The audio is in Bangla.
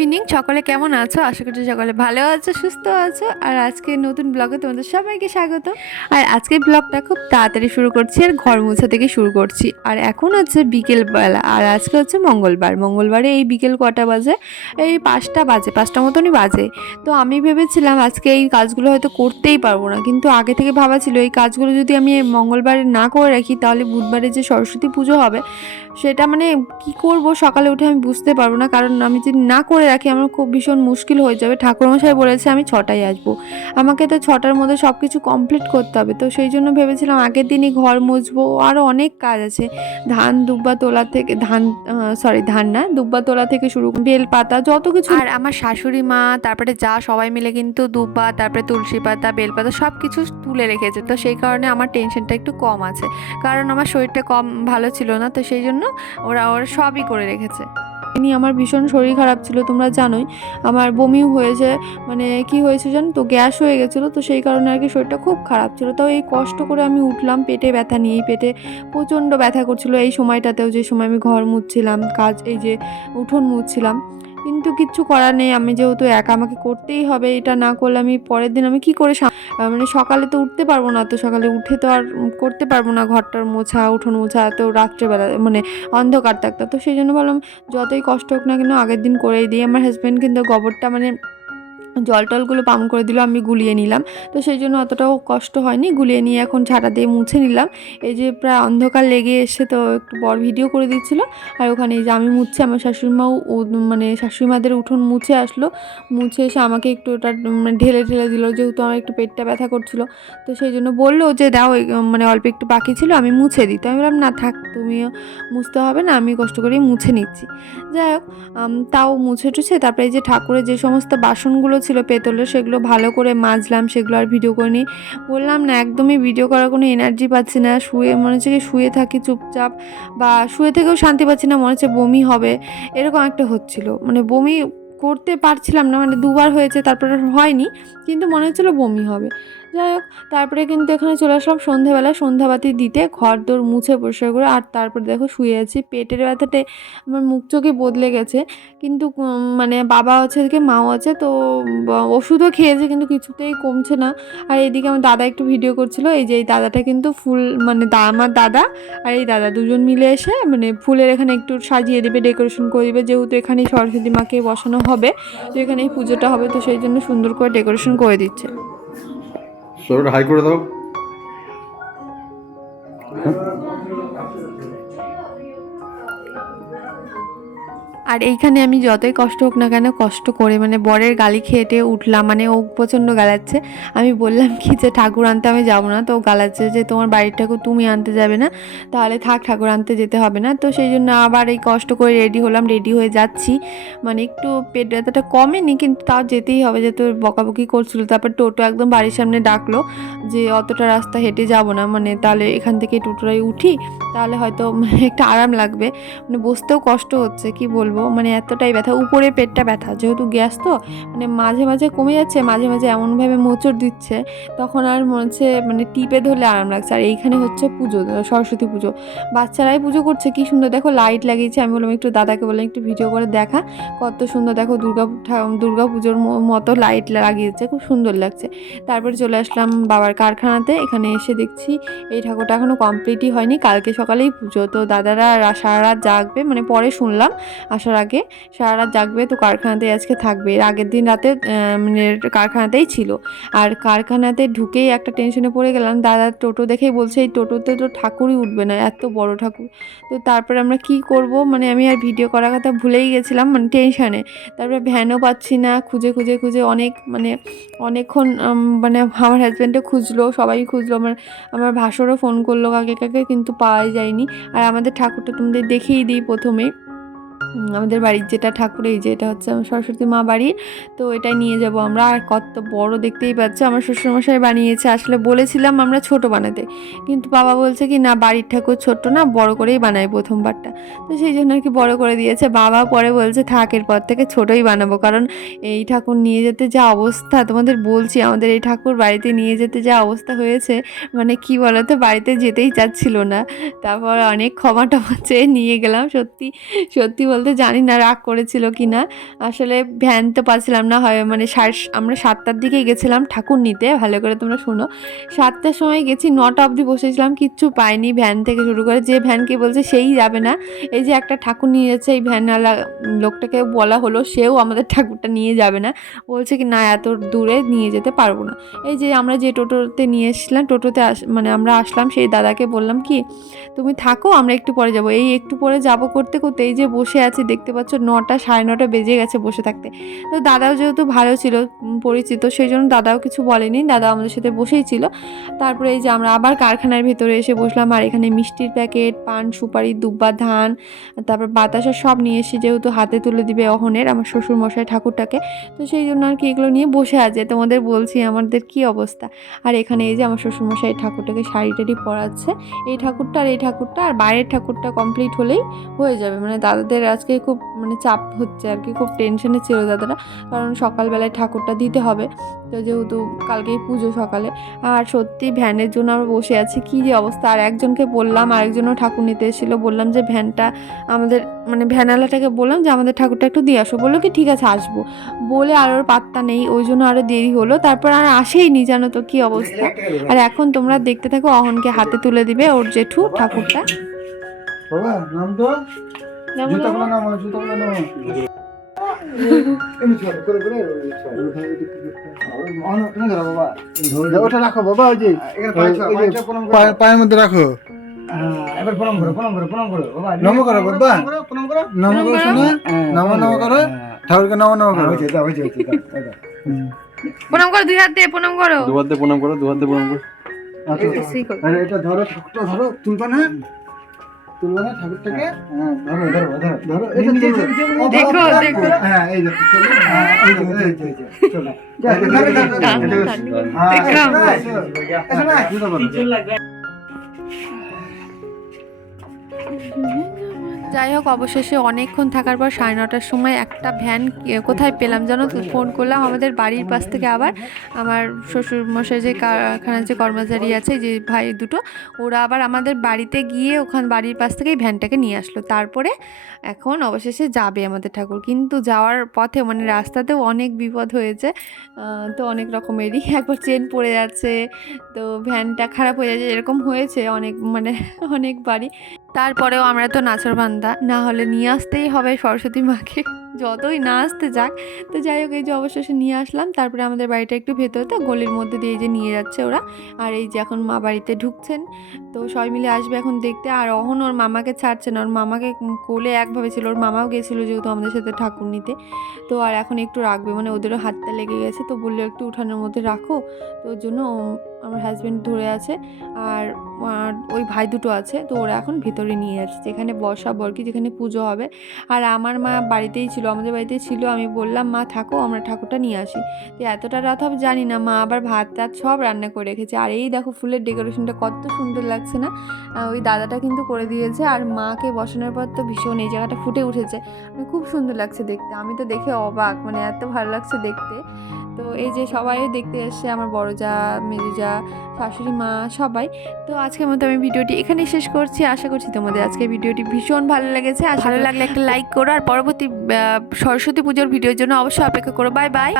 ইভিনিং সকলে কেমন আছো? আশা করছি সকলে ভালো আছো, সুস্থ আছো। আর আজকে নতুন ব্লগে তোমাদের সবাইকে স্বাগত। আর আজকের ব্লগটা খুব তাড়াতাড়ি শুরু করছি আর ঘর মোছা থেকে শুরু করছি। আর এখন হচ্ছে বিকেলবেলা, আর আজকে হচ্ছে মঙ্গলবার। মঙ্গলবারে এই বিকেল কটা বাজে? এই পাঁচটা বাজে, পাঁচটা মতনই বাজে। তো আমি ভেবেছিলাম আজকে এই কাজগুলো হয়তো করতেই পারব না। কিন্তু আগে থেকে ভাবা ছিল, এই কাজগুলো যদি আমি মঙ্গলবারে না করে রাখি, তাহলে বুধবারে যে সরস্বতী পুজো হবে, সেটা মানে কি করব সকালে উঠে আমি বুঝতে পারব না। কারণ আমি যদি না করে রাখি, আমার খুব ভীষণ মুশকিল হয়ে যাবে। ঠাকুরমশাই বলেছে, আমি ছটায় আসব। আমাকে তো ছটার মধ্যে সব কিছু কমপ্লিট করতে হবে। তো সেই জন্য ভেবেছিলাম আগের দিনই ঘর মুছবো। আরও অনেক কাজ আছে। ধান দুব্বা তোলা থেকে, ধান সরি ধান না, দুব্বা তোলা থেকে শুরু বেল পাতা, যত কিছু আর আমার শাশুড়ি মা, তারপরে যা, সবাই মিলে কিন্তু দুব্বা, তারপরে তুলসী পাতা বেলপাতা সব কিছু তুলে রেখেছে। তো সেই কারণে আমার টেনশনটা একটু কম আছে। কারণ আমার শরীরটা কম, ভালো ছিল না, তো সেই জন্য ওরা ওরা সবই করে রেখেছে। এমনি আমার ভীষণ শরীর খারাপ ছিল, তোমরা জানোই। আমার বমিও হয়েছে মানে কি হয়েছে জানো তো, গ্যাস হয়ে গেছিল, তো সেই কারণে আর কি শরীরটা খুব খারাপ ছিল। তাও এই কষ্ট করে আমি উঠলাম, পেটে ব্যথা নিয়ে পেটে প্রচণ্ড ব্যথা করছিল এই সময়টাতেও, যে সময় আমি ঘর মুছছিলাম, কাজ, এই যে উঠোন মুছছিলাম। কিন্তু কিচ্ছু করার নেই। আমি যেহেতু একা, আমাকে করতেই হবে। এটা না করলে আমি পরের দিন আমি কি করে মানে সকালে তো উঠতে পারব না। তো সকালে উঠে তো আর করতে পারব না। ঘরটার মোছা, উঠোন মোছা তো রাত্রেবেলা মানে অন্ধকার থাকতো। তো সেই জন্য বললাম যতই কষ্ট হোক না কেন, আগের দিন করেই দিই। আমার হাজব্যান্ড কিন্তু গোবরটা মানে জল টলগুলো পাম করে দিল, আমি গুলিয়ে নিলাম। তো সেই জন্য অতটাও কষ্ট হয়নি, গুলিয়ে নিয়ে এখন ঝাঁটা দিয়ে মুছে নিলাম। এই যে প্রায় অন্ধকার লেগে এসে তো একটু বড় ভিডিও করে দিচ্ছিল, আর ওখানে এই যে আমি মুছছি, আমার শাশুড়িমাও মানে শাশুড়িমাদের উঠোন মুছে আসলো। মুছে এসে আমাকে একটু ওটা মানে ঢেলে ঢেলে দিল, যেহেতু আমার একটু পেটটা ব্যথা করছিল। তো সেই জন্য বলল যে, দাও মানে অল্প একটু বাকি ছিল, আমি মুছে দিই। তো আমি বললাম, না থাক, তুমিও মুছতে হবে না, আমি কষ্ট করেই মুছে নিচ্ছি। যাই হোক তাও মুছে টুছে, তারপরে এই যে ঠাকুরের যে সমস্ত বাসনগুলো ছিল পেতলের, সেগুলো ভালো করে মাজলাম, সেগুলো আর ভিডিও করে নিই বললাম, না, একদমই ভিডিও করার কোনো এনার্জি পাচ্ছি না। শুয়ে, মনে হচ্ছে কি শুয়ে থাকি চুপচাপ বা শুয়ে থেকেও শান্তি পাচ্ছি না, মনে হচ্ছে বমি হবে। এরকম একটা হচ্ছিল। মানে বমি করতে পারছিলাম না মানে দুবার হয়েছে, তারপরে হয়নি, কিন্তু মনে হচ্ছিল বমি হবে। যাই হোক, তারপরে কিন্তু এখানে চলে আসলাম সন্ধ্যাবেলা সন্ধ্যাবাতি দিতে ঘর দোর মুছে পরিষ্কার করে, আর তারপরে দেখো শুয়ে আছি। পেটের ব্যথাতে আমার মুখ চোখে বদলে গেছে। কিন্তু মানে বাবা হচ্ছে এদিকে, মাও আছে, তো ওষুধও খেয়েছে, কিন্তু কিছুতেই কমছে না। আর এদিকে আমার দাদা একটু ভিডিও করছিল, এই যে এই দাদাটা কিন্তু ফুল মানে আমার দাদা আর এই দাদা দুজন মিলে এসে মানে ফুলের এখানে একটু সাজিয়ে দেবে, ডেকোরেশন করে দেবে। যেহেতু এখানেই সরস্বতী মাকে বসানো হবে, তো এখানে এই পুজোটা হবে, তো সেই জন্য সুন্দর করে ডেকোরেশন করে দিচ্ছে। সরোটা হাই করে দাও। আর এইখানে আমি যতই কষ্ট হোক না কেন কষ্ট করে মানে বরের গালি খেয়েটে উঠলাম মানে ও প্রচণ্ড গালাচ্ছে। আমি বললাম কি যে, ঠাকুর আনতে আমি যাব না। তো গালাচ্ছে যে, তোমার বাড়ির ঠাকুর তুমি আনতে যাবে না। তাহলে থাক, ঠাকুর আনতে যেতে হবে না। তো সেই জন্য আবার এই কষ্ট করে রেডি হলাম, রেডি হয়ে যাচ্ছি। মানে একটু পেট ব্যথাটা কমেনি, কিন্তু তাও যেতেই হবে, যেহেতু বকাবকি করছিল। তারপর টোটো একদম বাড়ির সামনে ডাকলো যে, অতটা রাস্তা হেঁটে যাব না। মানে তাহলে এখান থেকে টোটোটায় উঠি, তাহলে হয়তো একটা আরাম লাগবে। মানে বসতেও কষ্ট হচ্ছে, কি বলব? মানে এতটাই ব্যথা। উপরে পেটটা ব্যথা, যেহেতু গ্যাস তো মানে মাঝে মাঝে কমে যাচ্ছে, মাঝে মাঝে এমনভাবে মোচড় দিচ্ছে, তখন আর মনে হচ্ছে মানে টিপে ধরলে আরাম লাগছে। আর এইখানে হচ্ছে পুজো, সরস্বতী পুজো। বাচ্চারাই পুজো করছে, কি সুন্দর। দেখো লাইট লাগিয়েছে, আমি বললাম একটু দাদাকে বললাম, একটু ভিডিও করে দেখা। কত সুন্দর, দেখো দুর্গা দুর্গা পুজোর মতো লাইট লাগিয়েছে, খুব সুন্দর লাগছে। তারপরে চলে আসলাম বাবার কারখানাতে, এখানে এসে দেখছি, এই ঠাকুরটা এখনও কমপ্লিটই হয়নি, কালকে সকালেই পুজো। তো দাদারা সারা রাত জাগবে মানে পরে শুনলাম আসার আগে সারা রাত জাগবে তো কারখানাতেই আজকে থাকবে। এর আগের দিন রাতে মানে কারখানাতেই ছিল। আর কারখানাতে ঢুকেই একটা টেনশনে পড়ে গেলাম। দাদা টোটো দেখেই বলছে এই টোটোতে তো ঠাকুরই উঠবে না এত বড় ঠাকুর। তো তারপরে আমরা কি করব? মানে আমি আর ভিডিও করার কথা ভুলেই গেছিলাম মানে টেনশানে তারপরে ভ্যানও পাচ্ছি না খুঁজে খুঁজে খুঁজে অনেক মানে অনেকক্ষণ মানে আমার হাজব্যান্ডও খুঁজলো সবাই খুঁজলো। আমার আমার ভাসরও ফোন করল কাকে কাকে কিন্তু পাওয়াই যায়নি। আর আমাদের ঠাকুরটা তোমাদের দেখিয়ে দিই প্রথমেই উম, আমাদের বাড়ির যেটা ঠাকুর এই যে এটা হচ্ছে সরস্বতী মা বাড়ির, তো এটাই নিয়ে যাব আমরা। আর কত বড় দেখতেই পাচ্ছ, আমার শ্বশুরমশাই বানিয়েছে, আসলে বলেছিলাম আমরা ছোট বানাতে। কিন্তু বাবা বলছে কি, না, বাড়ির ঠাকুর ছোট্ট না, বড় করেই বানাই প্রথমবারটা। তো সেই জন্য আর কি বড় করে দিয়েছে। বাবা পরে বলছে থাকের পর থেকে ছোটই বানাবো। কারণ এই ঠাকুর নিয়ে যেতে যা অবস্থা, তোমাদের বলছি, আমাদের এই ঠাকুর বাড়িতে নিয়ে যেতে যা অবস্থা হয়েছে মানে কি বলতো, বাড়িতে যেতেই চাচ্ছিল না। তারপর অনেক ক্ষমা টমা চেয়ে নিয়ে গেলাম, সত্যি সত্যি বলতে বলতে জানি না রাগ করেছিল কি না আসলে ভ্যান তো পাচ্ছিলাম না, হয় মানে আমরা সাতটার দিকে গেছিলাম ঠাকুর নিতে, ভালো করে তোমরা শোনো। সাতটার সময় গেছি, নটা অবধি বসেছিলাম, কিচ্ছু পাইনি ভ্যান থেকে শুরু করে। যে ভ্যানকে বলছে সেই যাবে না। এই যে একটা ঠাকুর নিয়ে যাচ্ছে, এই ভ্যানওয়ালা লোকটাকে বলা হলো, সেও আমাদের ঠাকুরটা নিয়ে যাবে না। বলছে কি, না, এত দূরে নিয়ে যেতে পারব না। এই যে আমরা যে টোটোতে নিয়ে এসেছিলাম, টোটোতে আস মানে আমরা আসলাম, সেই দাদাকে বললাম কি, তুমি থাকো, আমরা একটু পরে যাব। এই একটু পরে যাব করতে করতে এই যে বসে আছি, দেখতে পাচ্ছ নটা, সাড়ে নটা বেজে গেছে বসে থাকতে। তো দাদাও যেহেতু ভালো ছিল পরিচিত, সেই জন্য দাদাও কিছু বলেনি। দাদা আমাদের সাথে বসেই ছিল। তারপরে এই যে আমরা আবার কারখানার ভেতরে এসে বসলাম, আর এখানে মিষ্টির প্যাকেট, পান, সুপারি, দুব্বা, ধান, তারপর বাতাসা সব নিয়ে এসে যেহেতু হাতে তুলে দিবে অহনের, আমার শ্বশুর মশাই ঠাকুরটাকে। তো সেই জন্য আর কি এগুলো নিয়ে বসে আছে, তোমাদের বলছি আমাদের কি অবস্থা। আর এখানে এই যে আমার শ্বশুরমশাই ঠাকুরটাকে শাড়ি টাড়ি পরাচ্ছে। এই ঠাকুরটা আর এই ঠাকুরটা, আর বাইরের ঠাকুরটা কমপ্লিট হলেই হয়ে যাবে। মানে দাদাদের আজকে খুব মানে চাপ হচ্ছে আর কি, খুব টেনশনে ছিল দাদারা। কারণ সকালবেলায় ঠাকুরটা দিতে হবে, তো যেহেতু কালকেই পুজো সকালে। আর সত্যি ভ্যানের জন্য আমরা বসে আছি, কী যে অবস্থা। আর একজনকে বললাম, আরেকজনও ঠাকুর নিতে এসেছিল, বললাম যে ভ্যানটা আমাদের মানে ভ্যানালাটাকে বললাম যে আমাদের ঠাকুরটা একটু দিয়ে আসো। বলল কি, ঠিক আছে, আসব। বলে আর ওর পাত্তা নেই, ওই জন্য আরও দেরি হলো। তারপর আর আসেইনি, জানো তো কী অবস্থা। আর এখন তোমরা দেখতে থাকো, অহনকে হাতে তুলে দিবে ওর জেঠু ঠাকুরটা। বাবা, নাম তো? জুতাগুলো নামো জুতাগুলো নামো পায়ের মধ্যে রাখো। এবার প্রণাম করো প্রণাম করো প্রণাম করো বাবা নম করো বাবা প্রণাম করো। নম করো শোনো। নম নম করো। ঠাকুরকে নম নম করো। হয়েছে দাও হয়েছে হয়েছে দাও দাও প্রণাম করো দুই হাত দিয়ে প্রণাম করো। দু হাতে প্রণাম করো দু হাতে প্রণাম করো। আচ্ছা এটা ধরো ধরো তুলবা না? তুলবা না ঠাকুরটাকে হ্যাঁ ধরো ধরো ধরো ধরো দেখো, দেখো। হ্যাঁ এই দেখো চলো হ্যাঁ, এই দেখো, চলো যাই হোক, অবশেষে অনেকক্ষণ থাকার পর সাড়ে নটার সময় একটা ভ্যান কোথায় পেলাম জানো ফোন করলাম, আমাদের বাড়ির পাশ থেকে আবার আমার শ্বশুর মশাই যে কারখানার যে কর্মচারী আছে, যে ভাই দুটো, ওরা আবার আমাদের বাড়িতে গিয়ে ওখান, বাড়ির পাশ থেকেই ভ্যানটাকে নিয়ে আসলো। তারপরে এখন অবশেষে যাবে আমাদের ঠাকুর। কিন্তু যাওয়ার পথে মানে রাস্তাতেও অনেক বিপদ হয়েছে তো অনেক রকমেরই। একবার চেন পড়ে যাচ্ছে, তো ভ্যানটা খারাপ হয়ে যাচ্ছে, এরকম হয়েছে অনেক মানে অনেকবারই। তারপরেও আমরা তো নাচর বান্দা না হলে নিয়ে আসতেই হবে সরস্বতী মাকে। যতই না আসতে যাক, তো যাই হোক, এই যে অবশেষে নিয়ে আসলাম, তারপরে আমাদের বাড়িটা একটু ভেতরে, তো গলির মধ্যে দিয়ে যে নিয়ে যাচ্ছে ওরা। আর এই যে এখন মা বাড়িতে ঢুকছেন, তো সবাই মিলে আসবে এখন দেখতে। আর অহন ওর মামাকে ছাড়ছে না, ওর মামাকে কোলে একভাবে ছিল, ওর মামাও গেছিল যেহেতু আমাদের সাথে ঠাকুর নিতে তো আর এখন একটু রাখবে মানে ওদেরও হাতটা লেগে গেছে, তো বলল একটু উঠানোর মধ্যে রাখো, তো ওর জন্য আমার হাজব্যান্ড ধরে আছে আর ওই ভাই দুটো আছে, তো ওরা এখন ভিতরে নিয়ে যাচ্ছে, যেখানে বসা বরকি, যেখানে পুজো হবে। আর আমার মা বাড়িতেই ছিল, আমাদের বাড়িতেই ছিল, আমি বললাম, মা, থাকো, আমরা ঠাকুরটা নিয়ে আসি। তো এতটা রাত হবে, জানি না, মা আবার ভাত টাত সব রান্না করে রেখেছে। আর এই দেখো, ফুলের ডেকোরেশনটা কত সুন্দর লাগছে না? ওই দাদাটা কিন্তু করে দিয়েছে, আর মাকে বসানোর পর তো ভীষণ এই জায়গাটা ফুটে উঠেছে। মানে খুব সুন্দর লাগছে দেখতে, আমি তো দেখে অবাক মানে এত ভালো লাগছে দেখতে। তো এই যে সবাই দেখতে এসছে, আমার বড় যা মেজু শাশুড়ি মা সবাই। তো আজকের মতো আমি ভিডিওটি এখানেই শেষ করছি। আশা করছি তোমাদের আজকে ভিডিওটি ভীষণ ভালো লেগেছে। আর ভালো লাগলে একটা লাইক করো আর পরবর্তী সরস্বতী পুজোর ভিডিওর জন্য অবশ্যই অপেক্ষা করো। Bye bye